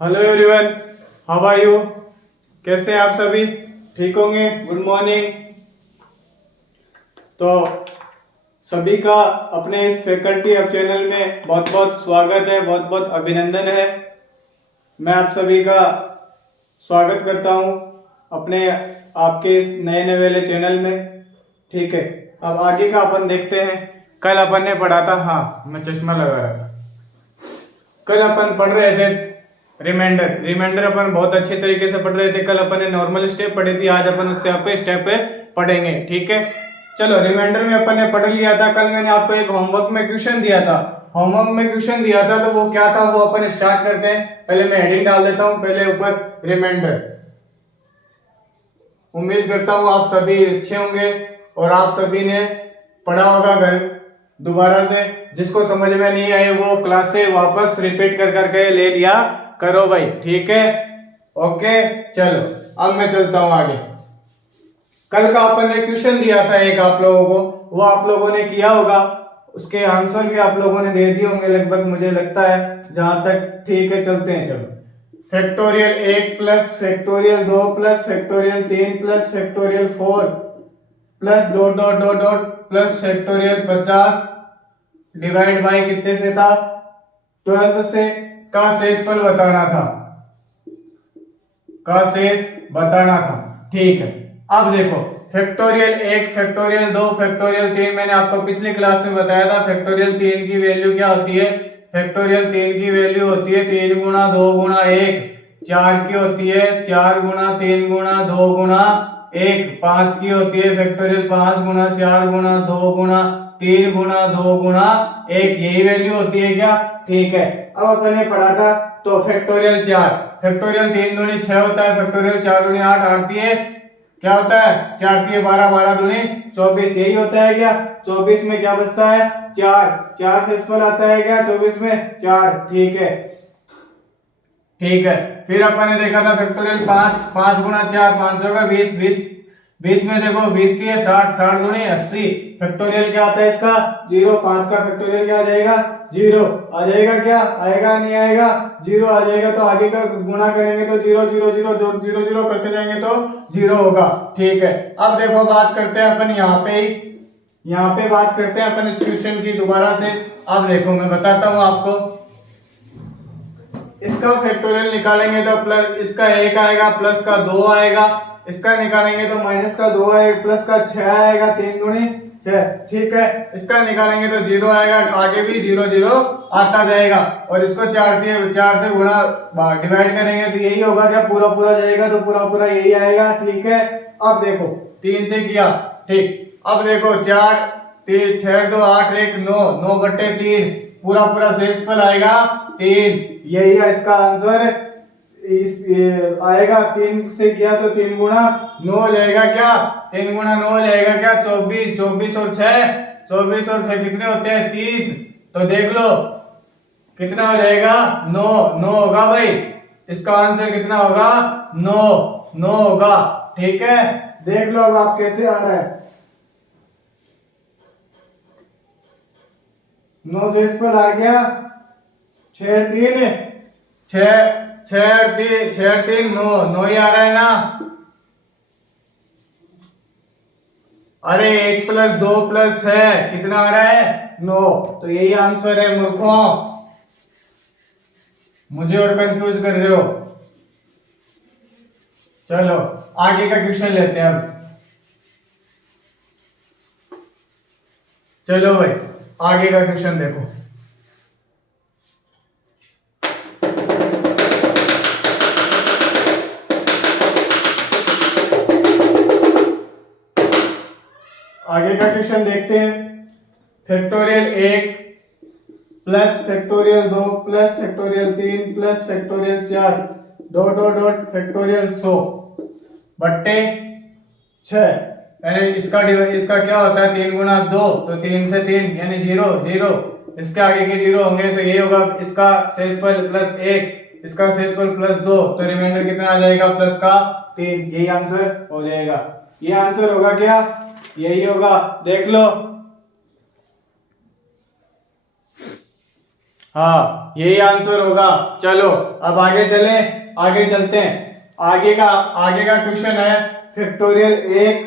Hello everyone, how are you? कैसे हैं आप सभी? ठीक होंगे? Good morning. तो सभी का अपने इस फैकल्टी अब चैनल में बहुत बहुत स्वागत है, बहुत बहुत अभिनंदन है। मैं आप सभी का स्वागत करता हूं अपने आपके इस नए नवेले चैनल में। ठीक है, अब आगे का अपन देखते हैं। कल अपन ने पढ़ा था, हाँ मैं चश्मा लगा रहा था। कल अपन पढ़ रहे थे रिमाइंडर अपन बहुत अच्छे तरीके से पढ़ रहे थे। कल अपन ने नॉर्मल स्टेप पढ़ी थी, आज अपन उससे पे स्टेप पे पढ़ेंगे। ठीक है, चलो रिमाइंडर में अपन ने पढ़ लिया था। कल मैंने आपको एक होमवर्क में क्वेश्चन दिया था। होमवर्क में क्वेश्चन दिया था तो वो क्या था वो अपन स्टार्ट करते हैं। पहले मैं हेडिंग डाल देता हूँ, पहले ऊपर रिमाइंडर। उम्मीद करता हूँ आप सभी अच्छे होंगे और आप सभी ने पढ़ा होगा घर दोबारा से। जिसको समझ में नहीं आए वो क्लास से वापस रिपीट कर करके ले लिया करो भाई। ठीक है, ओके। चलो अब मैं चलता हूं आगे। कल का अपन ने क्वेश्चन दिया था एक आप लोगों को, वो आप लोगों ने किया होगा। उसके आंसर भी आप लोगों ने दे दिए होंगे लगभग, मुझे लगता है जहां तक। ठीक है, चलते हैं। चलो, factorial 1 plus factorial 2 plus factorial 3 plus factorial 4 plus dot dot dot dot plus factorial 50 divide by कितने से था? 12 से। का शेषफल बताना था, का शेष बताना था। ठीक है, अब देखो फैक्टोरियल 1 फैक्टोरियल 2 फैक्टोरियल 3 मैंने आपको पिछली क्लास में बताया था। फैक्टोरियल 3 की वैल्यू क्या होती है? फैक्टोरियल 3 की वैल्यू होती है 3 गुणा 2 गुणा 1। 4 की होती है 4 गुणा 3 गुणा 2 गुणा 1। 5 की होती है फैक्टोरियल 5 गुणा 4 गुणा 2 गुणा 3 गुणा 2 गुणा 1। यही वैल्यू होती है क्या? ठीक है, अब अपन ने पढ़ा था तो फैक्टोरियल 4, फैक्टोरियल 3 दूनी 6 होता है, फैक्टोरियल 4 दूनी 8, 8 दिए क्या होता है? 4 दिए 12, 12 दूनी 24। यही होता है क्या? 24 में क्या बचता है? 4। 4 शेषफल आता है क्या 24 में? 4। ठीक है, ठीक है। फिर अपन ने देखा था फैक्टोरियल 5, 5 गुणा 4 5 होगा 20, 20 20 में देखो 20 दिए 60, 60 दूनी 80। फैक्टोरियल क्या आता है इसका? 0। 5 का फैक्टोरियल क्या आ जाएगा? 0 आ जाएगा। क्या आएगा? नहीं आएगा? 0 आ जाएगा। तो आगे का गुणा करेंगे तो 0 0 0 जो 0 0 करते जाएंगे तो 0 होगा। ठीक है, अब देखो बात करते हैं अपन यहाँ पे ही, यहाँ पे बात करते हैं अपन इस क्वेश्चन की दोबारा से। अब देखो मैं बताता हूँ आपको। इसका फैक्टोरियल निकालेंगे तो प्लस इसका 1 आएगा, प्लस का 2 आएगा। इसका निकालेंगे तो माइनस का 2 आएगा, प्लस का 6 आएगा, 3 दूनी 6। ठीक है, इसका निकालेंगे तो 0 आएगा, आगे भी 0 0 आता जाएगा। और इसको 4 से गुणा डिवाइड करेंगे तो यही होगा। क्या पूरा पूरा जाएगा तो पूरा पूरा यही आएगा। ठीक है, अब देखो 3 से किया। ठीक, अब देखो 4 3 6 2 8 1 9, 9 बट्टे 3, पूरा पूरा शेषफल आएगा 3। यही है इसका आंसर। आएगा 3 से किया तो 3 गुणा 9 हो जाएगा। क्या 3 गुणा 9 हो जाएगा? क्या 24, 24 और 6, 24 और 6 कितने होते हैं? 30। तो देख लो कितना हो जाएगा? 9 9 होगा भाई। इसका आंसर कितना होगा? 9 9 होगा। ठीक है, देख लो अब आप कैसे आ रहा है। 9 शेषफल आ गया 6 3 6 6 3 9 9 ही आ रहा है ना? अरे 1 प्लस 2 प्लस 6 कितना आ रहा है? 9। तो यही आंसर है मूर्खों, मुझे और कंफ्यूज कर रहे हो। चलो आगे का क्वेश्चन लेते हैं अब। चलो भाई आगे का क्वेश्चन देखो। आगे का क्वेश्चन देखते हैं। Factorial 1 plus factorial 2 plus factorial 3 plus factorial 4 dot dot dot factorial 100 बट्टे 6। यानी इसका क्या होता है? 3 गुणा 2 तो 3 से 3 यानी 0 0। इसके आगे के 0 होंगे तो ये होगा इसका शेषफल प्लस 1, इसका शेषफल प्लस 2। तो रिमाइंडर कितना आ जाएगा? प्लस का 3। यही आंसर हो जाएगा। ये आंसर होगा क्या? यही होगा। देख लो, हाँ यही आंसर होगा। चलो अब आगे चलें, आगे चलते हैं। आगे का क्वेश्चन है factorial 1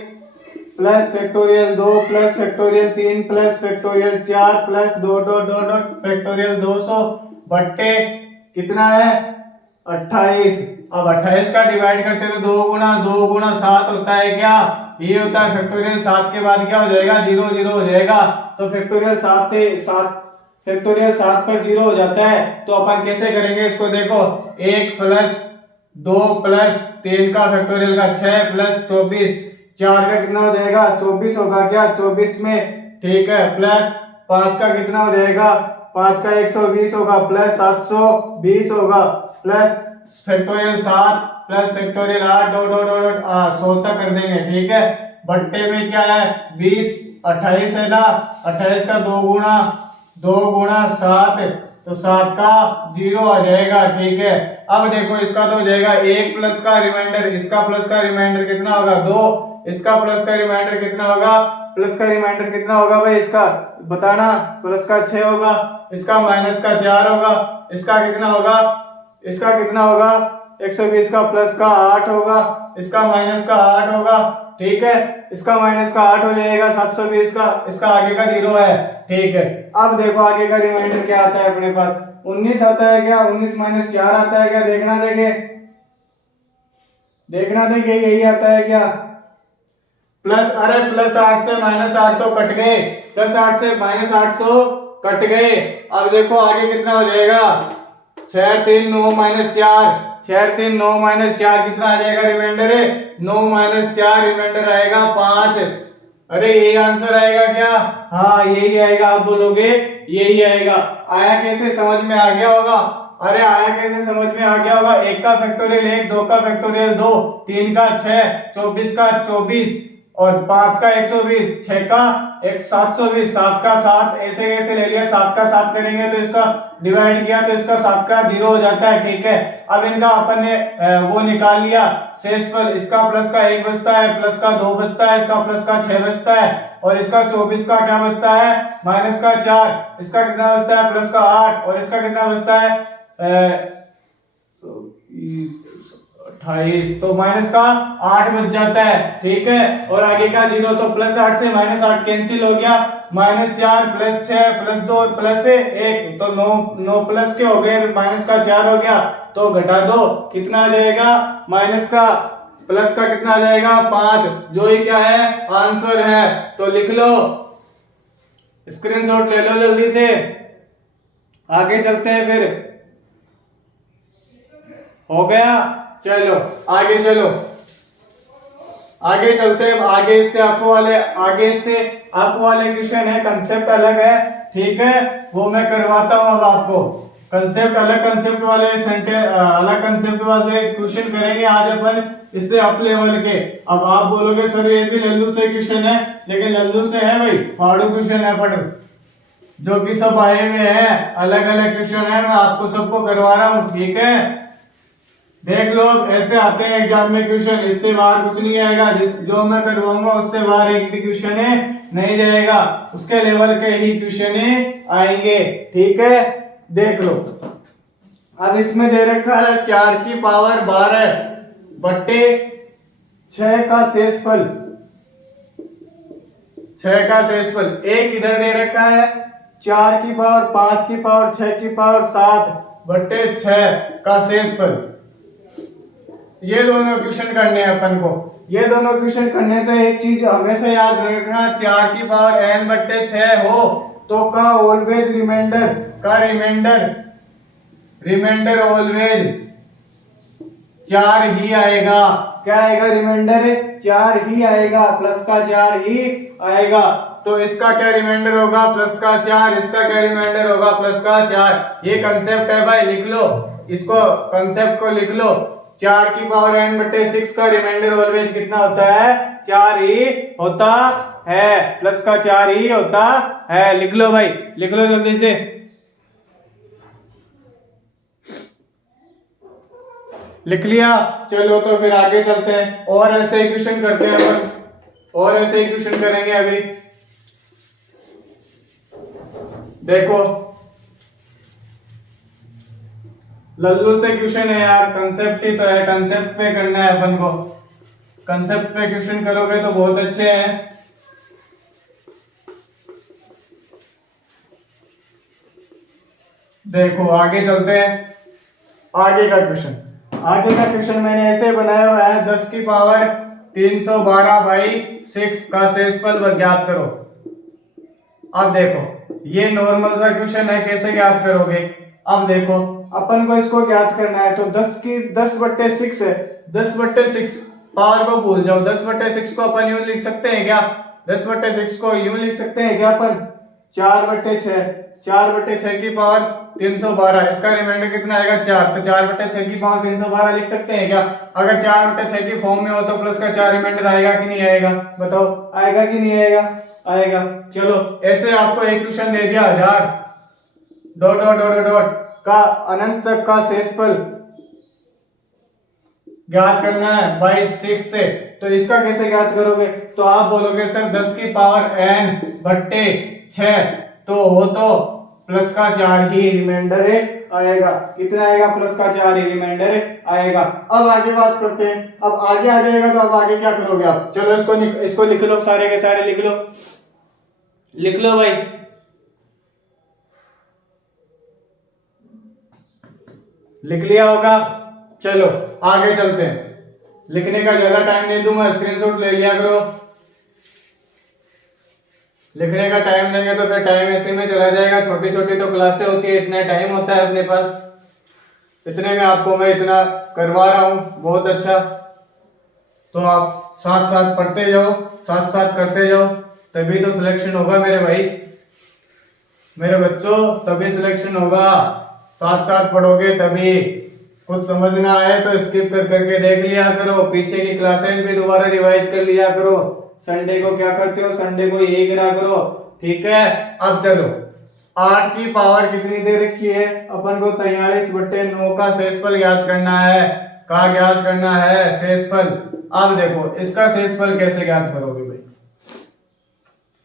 plus factorial 2 plus factorial 3 plus factorial 4 plus dot dot dot dot factorial 200 बट्टे कितना है 28। अब 28 का डिवाइड करते हैं तो 2 गुना 7 होता है क्या, ये होता है फैक्टोरियल 7 के बाद क्या हो जाएगा 0 0 हो जाएगा। तो फैक्टोरियल 7 पर 0 हो जाता है। तो अपन कैसे करेंगे इसको, देखो 1 प्लस 2 प्लस 3 का फैक्टोरियल का 6 प्लस 24 4 का कितना हो जाएगा 24 होगा क्या 24 में, ठीक है, प्लस 5 का कितना हो जाएगा 5 का 120 होगा प्लस 720 होगा plus factorial 7 plus factorial 8 dot dot dot 100 तक कर देंगे, ठीक है। बट्टे में क्या है 20 28 है ना, 28 का 2 गुना 7 तो 7 का 0 आ जाएगा, ठीक है। अब देखो इसका तो हो जाएगा 1 प्लस का रिमाइंडर, इसका प्लस का रिमाइंडर कितना होगा 2, इसका प्लस का रिमाइंडर कितना होगा, प्लस का रिमाइंडर कितना होगा भाई इसका बताना, प्लस का 6 होगा, इसका माइनस का 4 होगा, इसका कितना होगा 120 का प्लस का 8 होगा, इसका माइनस का 8 होगा, ठीक है, इसका माइनस का 8 हो जाएगा 720 का, इसका आगे का 0 है, ठीक है। अब देखो आगे का रिमाइंडर क्या आता है अपने पास 19 आता है क्या, 19 माइनस 4 आता है क्या, देखना देखे यही आता है क्या, प्लस, अरे प्लस 8 से माइनस 8 तो कट गए, प्लस 8 से माइनस 8 तो कट गए। अब देखो आगे कितना हो जाएगा 6 3 9 माइनस 4, 6 3 9 माइनस 4 कितना आ जाएगा रिमाइंडर है 9 माइनस 4 रिमाइंडर आएगा 5। अरे यही आंसर आएगा क्या, हाँ यही आएगा, आप बोलोगे यही आएगा। आया कैसे समझ में आ गया होगा, अरे आया कैसे समझ में आ गया होगा, 1 का फैक्टोरियल 1, 2 का फैक्टोरियल 2, 3 का 6, 24 का 24 और 5 का 120, 6 का 720, 7 का 7 ऐसे कैसे ले लिया, 7 का 7 करेंगे तो इसका डिवाइड किया तो इसका 7 का 0 हो जाता है, ठीक है। अब इनका अपन ने वो निकाल लिया शेषफल, इसका प्लस का 1 बचता है, प्लस का 2 बचता है, इसका प्लस का 6 बचता है और इसका 24 का क्या बचता है माइनस का 4, इसका कितना बचता है प्लस का 8 और इसका कितना बचता है 28, तो माइनस का 8 बच जाता है, ठीक है। और आगे का 0 तो प्लस 8 से माइनस 8 कैंसिल हो गया, माइनस 4 प्लस 6 प्लस 2 प्लस 1 तो 9 प्लस के हो गए, माइनस का 4 हो गया तो घटा दो कितना आ जाएगा माइनस का प्लस का कितना आ जाएगा 5, जो ही क्या है आंसर है। तो लिख लो, स्क्रीनशॉट ले लो जल्दी से, आगे चलते हैं फिर, हो गया। चलो आगे चलो, आगे चलते हैं। आगे से आपको वाले क्वेश्चन है, कंसेप्ट अलग है, ठीक है, वो मैं करवाता हूं। अब आपको कंसेप्ट अलग, कंसेप्ट वाले अलग कंसेप्ट वाले क्वेश्चन करेंगे आज अपन, इससे अप लेवल के। अब आप बोलोगे सर ये भी लल्लू से क्वेश्चन है, लेकिन लल्लू से है भाई, फाड़ू क्वेश्चन है पढ़, जो कि सब आए हुए हैं, अलग अलग क्वेश्चन है, मैं आपको सबको करवा रहा हूँ, ठीक है। देख लो ऐसे आते हैं एग्जाम में क्वेश्चन, इससे बाहर कुछ नहीं आएगा, जो मैं करवाऊंगा उससे बाहर एक भी क्वेश्चन नहीं जाएगा, उसके लेवल के ही क्वेश्चन आएंगे, ठीक है। देख लो अब इसमें दे रखा है 4 की पावर 12 बट्टे 6 का शेषफल, 6 का शेषफल, एक इधर दे रखा है 4 की पावर 5 की पावर 6 की पावर 7 बट्टे 6 का शेषफल। ये दोनों क्वेश्चन करने हैं अपन को, ये दोनों क्वेश्चन करने तो एक चीज हमेशा याद रखना, 4 की पावर n बट्टे 6 हो तो का ऑलवेज रिमाइंडर ऑलवेज 4 ही आएगा। क्या आएगा रिमाइंडर 4 ही आएगा, प्लस का 4 ही आएगा। तो इसका क्या रिमाइंडर होगा प्लस का 4, इसका क्या रिमाइंडर होगा प्लस का 4। ये कंसेप्ट है भाई, लिख लो इसको, कंसेप्ट को लिख लो। 4 की पावर n बटे 6 का रिमाइंडर ऑलवेज कितना होता है 4 ही होता है, प्लस का 4 ही होता है। लिख लो भाई, लिख लो जल्दी से। लिख लिया, चलो तो फिर आगे चलते हैं, और ऐसे ही क्वेश्चन करते हैं अपन, और ऐसे ही क्वेश्चन करेंगे अभी। देखो लल्लू से क्वेश्चन है यार, कंसेप्ट ही तो है, कंसेप्ट पे करना है अपन को। कंसेप्ट पे क्वेश्चन करोगे तो बहुत अच्छे हैं। देखो आगे चलते हैं। आगे का क्वेश्चन मैंने ऐसे बनाया हुआ है, 10 की पावर 312 बाई 6 का शेषफल ज्ञात करो। अब देखो ये नॉर्मल सा क्वेश्चन है, कैसे ज्ञात करोगे। अब देखो अपन को इसको ज्ञात करना है तो 10/6 है, 10/6 पावर को भूल जाओ, 10/6 को अपन यूं लिख सकते हैं क्या, 10/6 को यूं लिख सकते हैं क्या अपन, 4/6, 4/6 की पावर 312, इसका रिमाइंडर कितना आएगा 4, तो 4/6 की पावर 312 लिख सकते हैं क्या। अगर 4/6 की फॉर्म में हो तो प्लस का 4 रिमाइंडर आएगा कि नहीं आएगा, बताओ आएगा कि नहीं आएगा, आएगा। चलो ऐसे आपको एक क्वेश्चन दे दिया 1000 डॉट डॉट डॉट डॉट का अनंत तक का शेषफल ज्ञात करना है बाई 6 से, तो इसका कैसे ज्ञात करोगे, तो आप बोलोगे सर 10 की पावर n/6 तो हो तो प्लस का 4 ही रिमाइंडर आएगा, कितना आएगा, प्लस का 4 ही रिमाइंडर आएगा। अब आगे बात करते हैं, अब आगे आ जाएगा तो अब आगे क्या करोगे आप, चलो इसको लिख लो, सारे के सारे लिख लो, लिख लो भाई। लिख लिया होगा, चलो आगे चलते हैं। लिखने का ज्यादा टाइम नहीं दूंगा, स्क्रीनशॉट ले लिया करो, लिखने का टाइम देंगे तो फिर टाइम ऐसे में चला जाएगा। छोटी छोटी तो क्लासें होती है, इतना टाइम होता है अपने पास, इतने में आपको मैं इतना करवा रहा हूँ, बहुत अच्छा। तो आप साथ साथ पढ़ते जाओ, साथ साथ करते जाओ, तभी तो सिलेक्शन होगा मेरे भाई, मेरे बच्चों, तभी सिलेक्शन होगा। साथ साथ पढ़ोगे तभी। कुछ समझ ना आए तो स्किप कर करके देख लिया करो, पीछे की क्लासेस भी दोबारा रिवाइज कर लिया करो। संडे को क्या करते हो, संडे को यही करा करो, ठीक है। अब चलो 8 की पावर कितनी दे रखी है अपन को, 43/9 का शेषफल ज्ञात करना है, का ज्ञात करना है शेषफल। अब देखो इसका शेषफल कैसे ज्ञात करोगे भाई,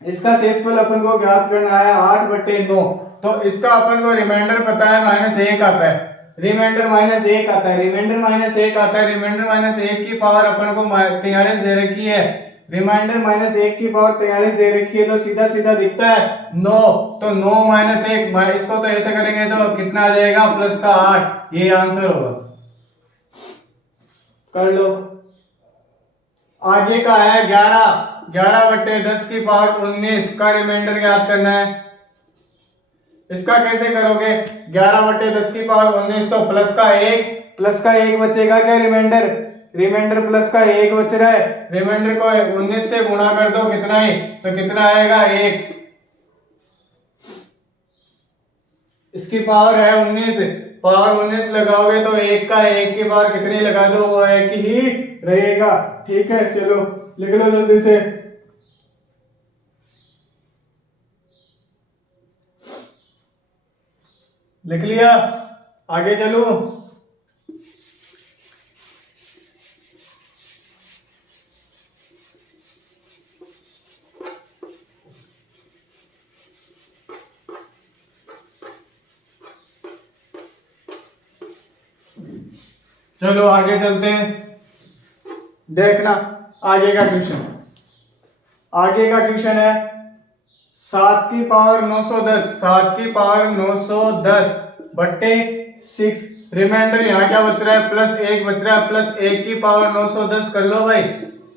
इसका शेषफल अपन को ज्ञात करना है 8/9, तो इसका अपन को रिमाइंडर पता है -1 आता है, रिमाइंडर -1 आता है, रिमाइंडर -1 आता है, रिमाइंडर -1 की पावर अपन को 43 दे रखी है, रिमाइंडर -1 की पावर 43 दे रखी है, तो सीधा सीधा दिखता है 9, तो 9 -1, इसको तो ऐसे करेंगे तो कितना आ जाएगा, प्लस का 8, ये आंसर होगा। कर लो। आगे का है 11/10 की पावर 19 का रिमाइंडर ज्ञात करना है। इसका कैसे करोगे, 11/10 की पावर 19, तो प्लस का 1 बचेगा क्या, रिमाइंडर, रिमाइंडर प्लस का 1 बच रहा है, रिमाइंडर को 19 से गुणा कर दो, कितना ही, तो कितना आएगा 1, इसकी पावर है 19, पावर 19 लगाओगे तो 1 का 1 की पावर कितनी लगा दो, वो 1 ही रहेगा, ठीक है। चलो लिख लो जल्दी से। लिख लिया, आगे चलो। चलो आगे चलते हैं, देखना आगे का क्वेश्चन। आगे का क्वेश्चन है 7 की पावर 910, 7 की पावर 910/6, रिमाइंडर यहाँ क्या बच रहा है, +1 बच रहा है, +1 की पावर 910 कर लो भाई,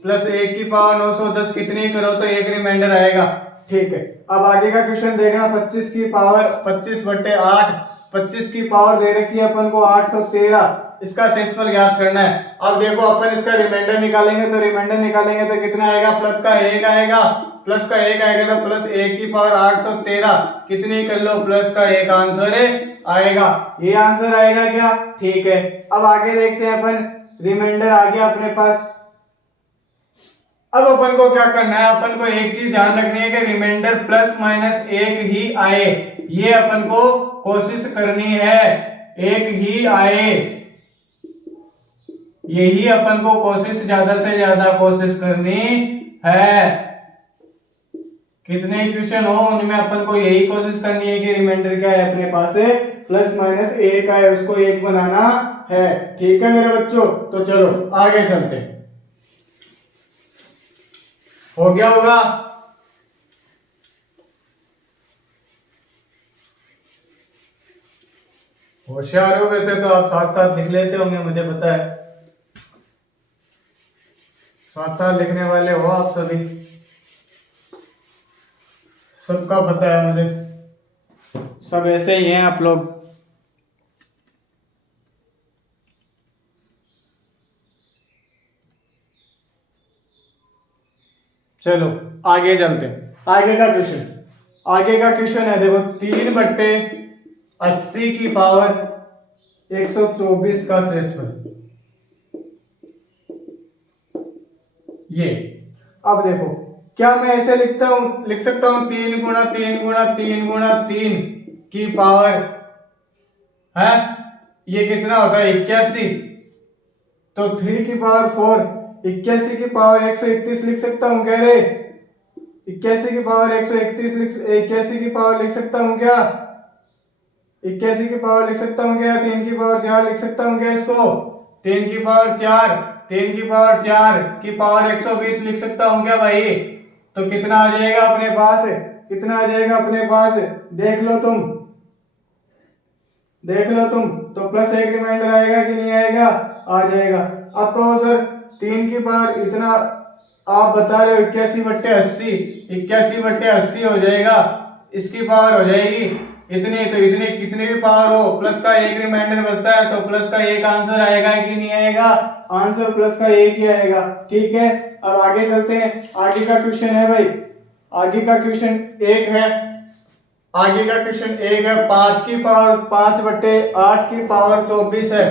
+1 की पावर 910 कितनी करो तो 1 रिमाइंडर आएगा, ठीक है। अब आगे का क्वेश्चन देखना, 25 की पावर 25/8, 25 की पावर दे रखी है अपन को 813, इसका शेषफल ज्ञात करना है। अब देखो अपन इसका रिमाइंडर निकालेंगे, तो रिमाइंडर निकालेंगे तो कितना आएगा, प्लस का 1 आएगा, प्लस का 1 आएगा, तो +1 की पावर 813 कितनी कर लो, प्लस का 1 आंसर आएगा, ये आंसर आएगा क्या, ठीक है। अब आगे देखते हैं अपन, रिमाइंडर आ गया अपने पास। अब अपन को क्या करना है, अपन को एक चीज ध्यान रखनी है कि रिमाइंडर ±1 ही आए, ये अपन को कोशिश करनी है, 1 ही आए, यही अपन को कोशिश, ज्यादा से ज्यादा कोशिश करनी है। कितने क्वेश्चन हो उनमें अपन को यही कोशिश करनी है कि रिमाइंडर क्या है अपने पास प्लस माइनस ए का है, उसको 1 बनाना है। ठीक है मेरे बच्चों, तो चलो आगे चलते हैं। हो गया होगा? होशियार हो वैसे तो, आप साथ साथ लिख लेते होंगे, मुझे पता है साथ साथ लिखने वाले हो आप सभी, सबका पता है मुझे, सब ऐसे ही हैं आप लोग। चलो आगे चलते हैं। आगे का क्वेश्चन है, देखो 3/80 की पावर 124 का शेषफल। ये अब देखो, क्या मैं ऐसे लिख सकता हूं 3 गुणा 3 गुणा 3 गुणा 3 की पावर है, ये कितना होता है 81। तो 3 की पावर 4, 81 की पावर 131 लिख सकता हूं क्या रे? 81 की पावर 131 81 की पावर लिख सकता हूं क्या? 81 की पावर लिख सकता हूं क्या? 3 की पावर 4 लिख सकता हूं क्या इसको? 3 की पावर 4, 3 की पावर 4 की पावर 120 लिख सकता हूं क्या भाई? तो कितना आ जाएगा अपने पास? कितना आ जाएगा अपने पास? देख लो तुम, देख लो तुम। तो प्लस एक रिमाइंडर आएगा कि नहीं आएगा? आ जाएगा। अब कहो सर 3 की पावर इतना, आप बता रहे हो 81/80, 81/80 हो जाएगा, इसकी पावर हो जाएगी इतनी। तो इतनी कितनी भी पावर हो, प्लस का एक रिमाइंडर बचता है, तो प्लस का एक आंसर आएगा कि नहीं आएगा? आंसर प्लस का एक ही आएगा। ठीक है, अब आगे चलते हैं। आगे का क्वेश्चन है भाई, आगे का क्वेश्चन एक है, आगे का क्वेश्चन एक है, 5 की पावर 5/8 की पावर 24 है,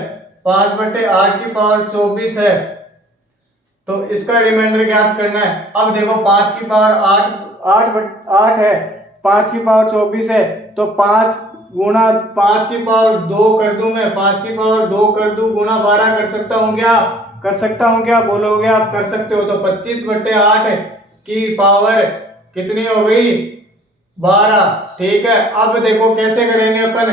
5/8 की पावर 24 है, तो इसका रिमाइंडर ज्ञात करना है। अब देखो 5 की पावर 8 है, 5 की पावर 24 है, तो 5 गुणा 5 की पावर 2 कर दूं मैं, 5 की पावर 2 कर दूं, गुणा 12 कर सकता हूं क्या? कर सकता हूं क्या? बोलोगे आप कर सकते हो। तो 25/8 की पावर कितनी हो गई? 12। ठीक है, अब देखो कैसे करेंगे अपन,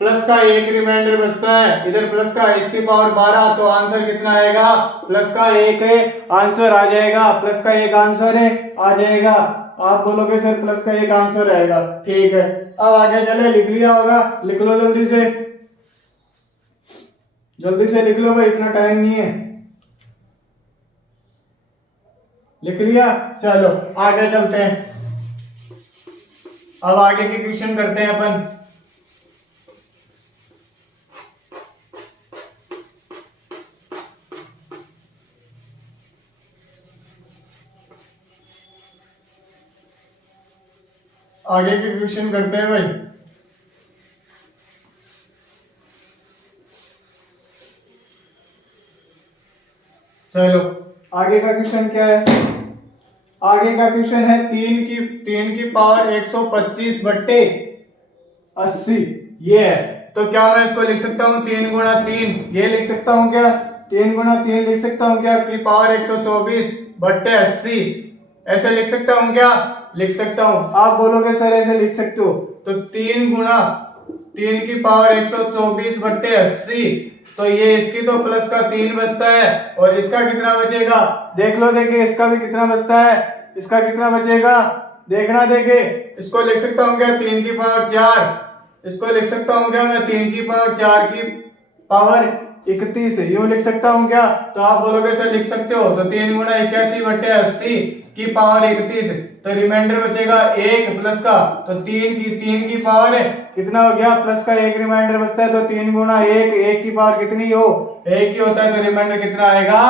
प्लस का एक रिमाइंडर बचता है, इधर प्लस का, इसकी पावर 12, तो आंसर कितना आएगा? प्लस का एक आंसर आ जाएगा, प्लस का एक आंसर है आ जाएगा। आप बोलोगे सर प्लस का एक आंसर आएगा। ठीक है, अब आगे चले, लिख लिया होगा, लिख लो जल्दी से, जल्दी से लिख लो भाई, इतना टाइम नहीं है। लिख लिया? चलो आगे चलते हैं, अब आगे के क्वेश्चन करते हैं अपन। आगे के क्वेश्चन करते हैं भाई। चलो आगे का क्वेश्चन क्या है? आगे का क्वेश्चन है 3 की पावर 125/80 ये है। तो क्या मैं इसको लिख सकता हूँ 3 गुणा 3, ये लिख सकता हूँ क्या? 3 गुणा 3 लिख सकता हूँ क्या की पावर 124/80? ऐसे लिख सकता हूँ क्या? लिख सकता हूँ। आप बोलोगे सर ऐसे लिख सकते हो, तो 3 गुणा 3 की पावर 124/80, तो ये इसकी तो प्लस का 3 बचता है, और इसका कितना बचेगा? देख लो, देखे इसका भी कितना बचता है, इसका कितना बचेगा देखना। देखे इसको लिख सकता हूँ क्या 3 की पावर 4, इसको लिख सकता हूँ क्या मैं 3 की पावर 4 की पावर 31, यूं लिख सकता हूँ क्या? तो आप बोलोगे सर लिख सकते हो। तो 3 गुणा 81/80 की पावर 31, तो रिमाइंडर बचेगा एक प्लस का, तो 3 की पावर कितना हो गया? प्लस का एक रिमाइंडर बचता है, तो 3 गुणा 1 की पावर कितनी हो? 1 ही होता है, तो रिमाइंडर कितना आएगा?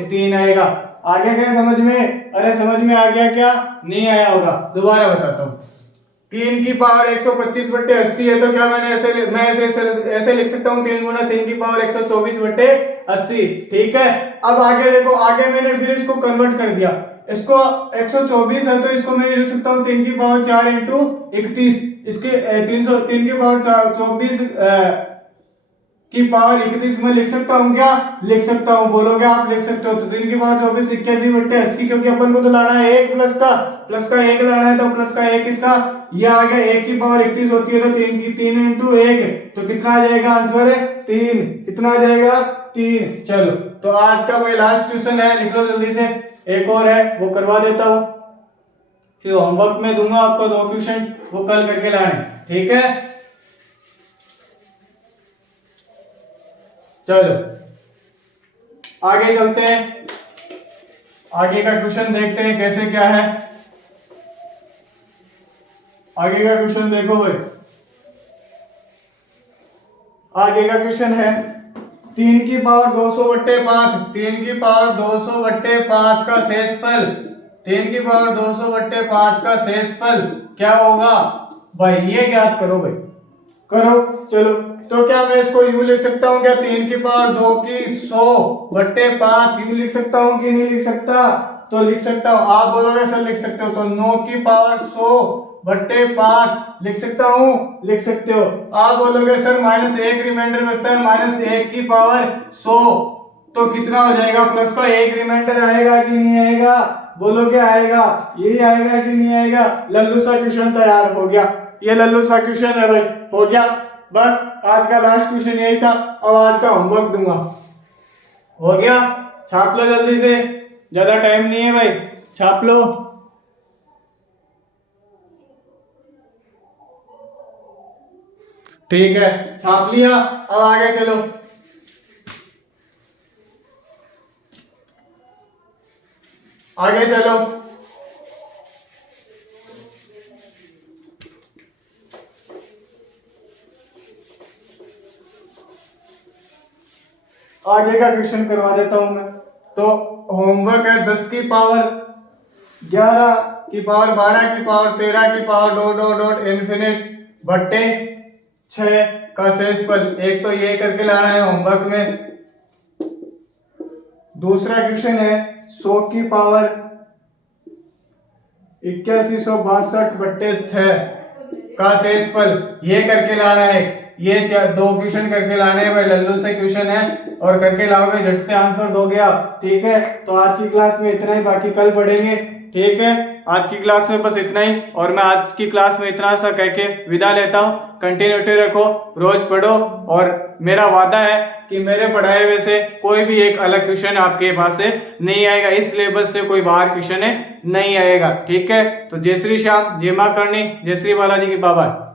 3 आएगा। आगे गए समझ में? अरे समझ में आ गया क्या? नहीं आया होगा, दोबारा बताता हूँ। 3 की पावर 125/80 है, तो क्या मैं ऐसे लिख सकता हूँ 3 गुणा 3 की पावर 124/80। ठीक है, अब आगे देखो, आगे मैंने फिर इसको कन्वर्ट कर दिया, इसको 124 है, तो इसको मैं लिख सकता हूँ 3 की पावर 4 इंटू 31, इसके 3 की पावर 24 की पावर 31 में लिख सकता हूँ क्या? लिख सकता हूँ, बोलोगे आप लिख सकते हो। तो 3 की पावर 24 81/80, क्योंकि अपन को तो लाना है 1 प्लस का 1 लाना है, तो प्लस का 1 इसका ये आ गया। 1 की पावर 31 होती है तो 3 की 3 × 1, तो कितना आ जाएगा आंसर है 3। कितना आ जाएगा 3। चलो तो आज का वही लास्ट क्वेश्चन है, लिख लो जल्दी से। एक और है वो करवा देता हूँ, फिर होमवर्क में दूंगा आपको 2 क्वेश्चन, वो कल करके लाने, ठीक है। चलो आगे चलते हैं, आगे का क्वेश्चन देखते हैं कैसे क्या है। आगे का क्वेश्चन देखो भाई, आगे का क्वेश्चन है 3 की पावर 200/5, 3 की पावर 200/5 का शेषफल, 3 की पावर 200/5 का शेषफल क्या होगा भाई? ये ज्ञात करो भाई, करो। चलो तो क्या मैं इसको यूं लिख सकता हूं क्या? 3 की पावर 2 की 100/5 यूं लिख सकता हूं कि नहीं लिख सकता? तो लिख सकता हूं। आप बोलोगे सर लिख सकते हो, तो 9 की पावर 100/5 लिख सकता हूं, लिख सकते हो। आप बोलोगे सर -1 रिमाइंडर बचता है, -1 की पावर 100, तो कितना हो जाएगा? प्लस का 1 रिमाइंडर आएगा कि नहीं आएगा? बोलोगे आएगा, यही आएगा कि नहीं आएगा? लल्लू सा क्वेश्चन तैयार हो गया, ये लल्लू सा क्वेश्चन है भाई, हो गया। बस आज का लास्ट क्वेश्चन यही था, अब आज का होमवर्क दूंगा। हो गया, छाप लो जल्दी से, ज्यादा टाइम नहीं है भाई, छाप लो। ठीक है, छाप लिया, अब आगे चलो। आगे चलो, आगे का क्वेश्चन करवा देता हूं मैं। तो होमवर्क है 10 की पावर 11 की पावर 12 की पावर 13 की power dot dot dot infinite बट्टे 6 का शेषफल। एक तो ये करके लाना है होमवर्क में। दूसरा क्वेश्चन है 100 की पावर 8162/6 का शेषफल, ये करके लाना है। ये 2 क्वेश्चन करके लाने हैं भाई, लल्लू से क्वेश्चन है और करके लाओगे झट से आंसर दोगे आप, ठीक है। तो आज की क्लास में इतना ही, बाकी कल पढ़ेंगे, ठीक है। आज की क्लास में बस इतना ही, और मैं आज की क्लास में इतना सा कह के विदा लेता हूँ। कंटिन्यूटी रखो, रोज पढ़ो, और मेरा वादा है कि मेरे पढ़ाए हुए से कोई भी एक अलग क्वेश्चन आपके पास से नहीं आएगा, इस सिलेबस से कोई बाहर क्वेश्चन नहीं आएगा, ठीक है। तो जय श्री श्याम, जय मां करणी, जय श्री बालाजी की बाबा।